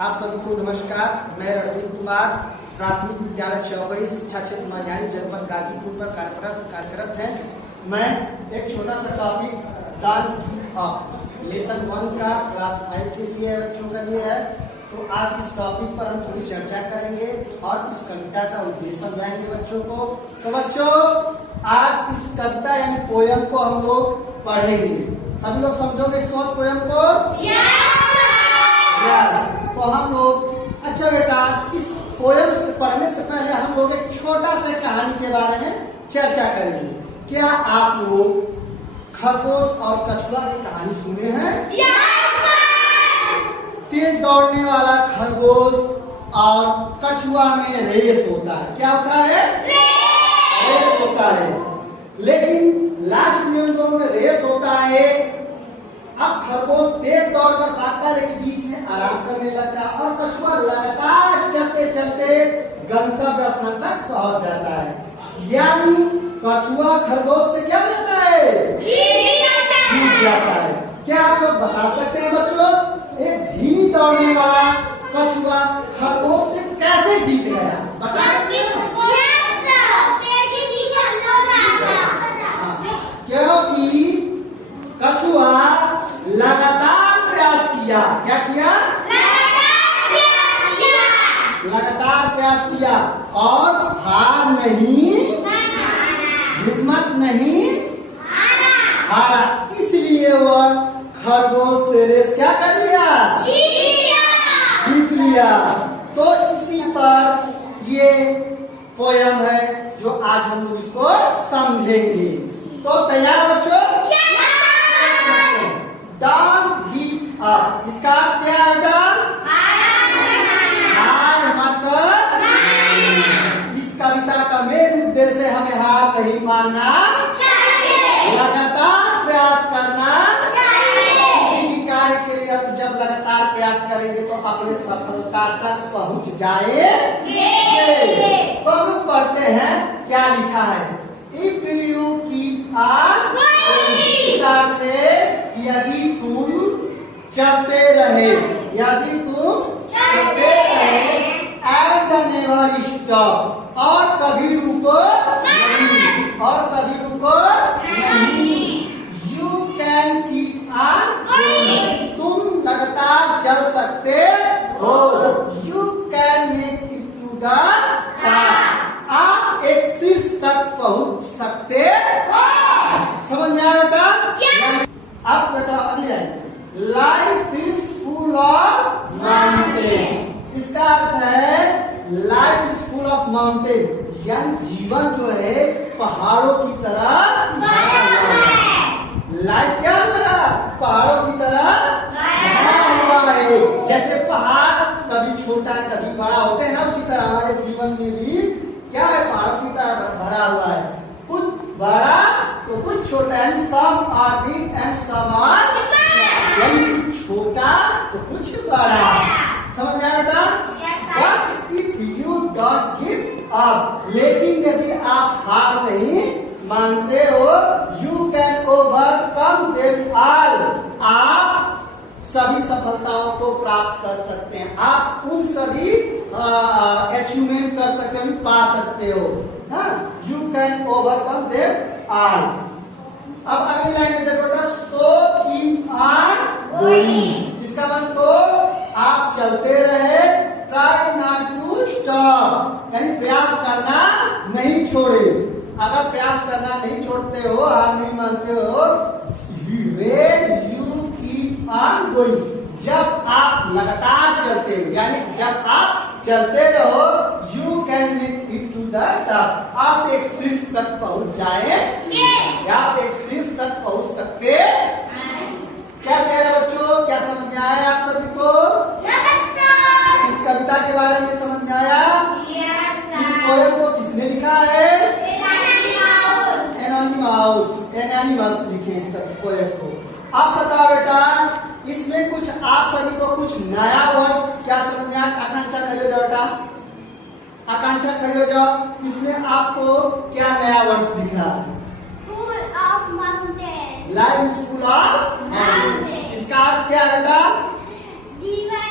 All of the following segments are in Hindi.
आप सभी को नमस्कार। मैं रणदीप कुमार प्राथमिक विद्यालय चौकड़ी शिक्षा क्षेत्र मनिहारी जनपद गाजीपुर में कार्यरत है। मैं एक छोटा सा टॉपिक लेसन 1 का क्लास 5 के लिए बच्चों के लिए है। तो आज इस टॉपिक पर हम थोड़ी चर्चा करेंगे और इस कविता का उद्देश्य समझाएंगे बच्चों को। तो बच्चों आज इस कविता यानी पोयम को हम लोग पढ़ेंगे। सभी लोग समझोगे इस पोयम को? यस। तो हम लोग अच्छा बेटा इस पोयम से पढ़ने से पहले हम लोग एक छोटा सा कहानी के बारे में चर्चा करेंगे। क्या आप लोग खरगोश और कछुआ की कहानी सुने हैं? तेज दौड़ने वाला खरगोश और कछुआ में रेस होता है। क्या होता है? रेस होता है। लेकिन लास्ट में उन दोनों में रेस होता है। अब खरगोश तेज दौड़कर भागता है लेकिन बीच में आराम करने लगता है और कछुआ लगातार चलते चलते गंतव्य स्थान तक पहुंच जाता है। यानी कछुआ खरगोश से क्या हो जाता है? जीत जाता है। क्या आप लोग बता सकते हैं बच्चों एक धीमी दौड़ने वाला कछुआ खरगोश से कैसे जीत गया? बता सकते हैं? क्योंकि कछुआ लगातार प्रयास किया। क्या किया? लगातार प्रयास किया और हार नहीं, हिम्मत नहीं हारा। इसलिए वह खरगोश से रेस क्या कर लिया? जीत लिया। तो इसी पर ये पोयम है जो आज हम लोग इसको समझेंगे। तो तैयार बच्चों? Don't give up. इसका क्या होगा? हार मत। इस कविता का मेन उद्देश्य है हमें हार नहीं मानना, लगातार प्रयास करना। किसी भी कार्य के लिए हम जब लगातार प्रयास करेंगे तो अपने सफलता तक पहुंच जाएंगे। तो हम लोग पढ़ते हैं क्या लिखा है। इफ यू कीप ऑन यदि तुम चलते रहे, यदि तुम चलते रहे एंड नेवर स्टॉप, और कभी रुको नहीं, और कभी रुको नहीं। You can keep on going, तुम लगातार चल सकते हो। You can make it to the top, आप एक शीर्ष तक पहुंच सकते हो। समझ में आया बेटा? अब बेटा अगले life is full of mountain. इसका अर्थ है life is full of mountain, यानी जीवन जो है पहाड़ों की तरह लाइफ क्या लगा? पहाड़ों की तरह भरा हुआ है। जैसे पहाड़ कभी छोटा कभी बड़ा होते हैं ना, उसी तरह हमारे जीवन में भी क्या है? पहाड़ों की तरह भरा हुआ है। कुछ बड़ा तो कुछ छोटा है। Some are big and some are यानी कुछ छोटा तो कुछ बड़ा। समझ में आया बेटा? But if you don't give up, लेकिन यदि आप हार नहीं मानते हो, you can overcome them all, आप सभी सफलताओं को प्राप्त कर सकते हैं। आप उन सभी अचीवमेंट कर सकते हो, पा सकते हो। You can overcome them all. अब अगली लाइन में देखो बेटा, सो कीप ऑन गोइंग। इसका मतलब तो आप चलते रहे, ट्राई नॉट टू स्टॉप, यानी प्रयास करना नहीं छोड़े। अगर प्रयास करना नहीं छोड़ते हो, हार नहीं मानते हो, when you keep on going, जब आप लगातार चलते हो, यानी जब आप चलते रहो, you can make it to the top, आप एक शीर्ष तक पहुंच जाएंगे। आप एक शीर्ष तक पहुंच सकते। क्या कह रहे बच्चों? क्या समझ में आया आप सभी को? इस कविता के बारे में समझ में आया? इस पोयम को किसने लिखा है? एनोनिमस लिखे इस पोयम को। आप बताओ बेटा इसमें कुछ आप सभी को कुछ नया वर्ड्स क्या समझ में आया? आकांक्षा खड़ी हो जाओ बेटा, आकांक्षा खड़ी हो जाओ। इसमें आपको क्या नया वर्ड्स दिख रहा है? Life is full of mountain. इसका अर्थ क्या है बेटा? जीवन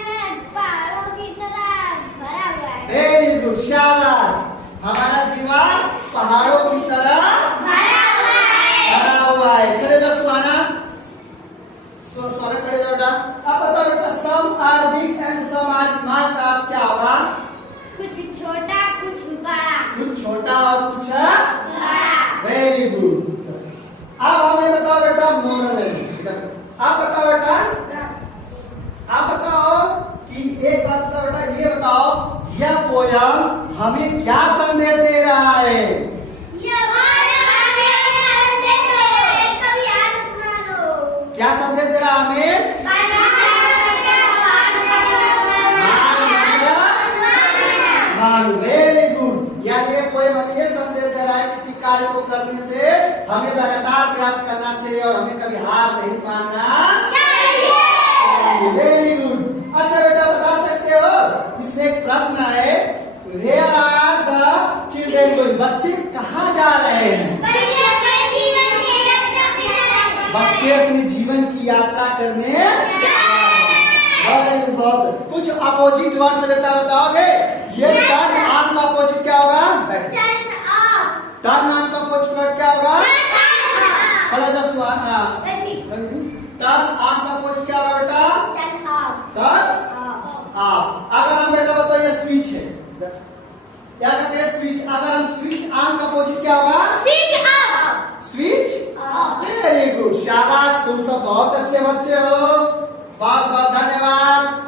पोयम हमें क्या संदेश दे रहा है? क्या संदेश दे रहा है हमें? Very good. यानी ये पोयम हमें ये संदेश दे रहा है किसी कार्य को करने से हमें लगातार प्रयास करना चाहिए और हमें कभी हार नहीं मानना चाहिए। Very good. अच्छा बेटा बता सकते हो इसमें एक प्रश्न है, where are the children going? बच्चे कहाँ जा रहे हैं? बच्चे अपने जीवन की यात्रा करने बहुत कुछ अपोजिट वर्ड से बेटा बताओगे। ये टर्न ऑन का अपोजिट क्या होगा? टर्न ऑन का अपोजिट वर्ड क्या होगा? टर्न ऑन का अपोजिट क्या होगा बेटा? Turn off. अगर हम बेटा बताओ ये स्विच है, क्या कहते हैं स्विच? अगर हम स्विच ऑन का अपोजिट क्या होगा? स्विच। वेरी गुड, शाबाश, तुम सब बहुत अच्छे बच्चे हो, बहुत बहुत धन्यवाद।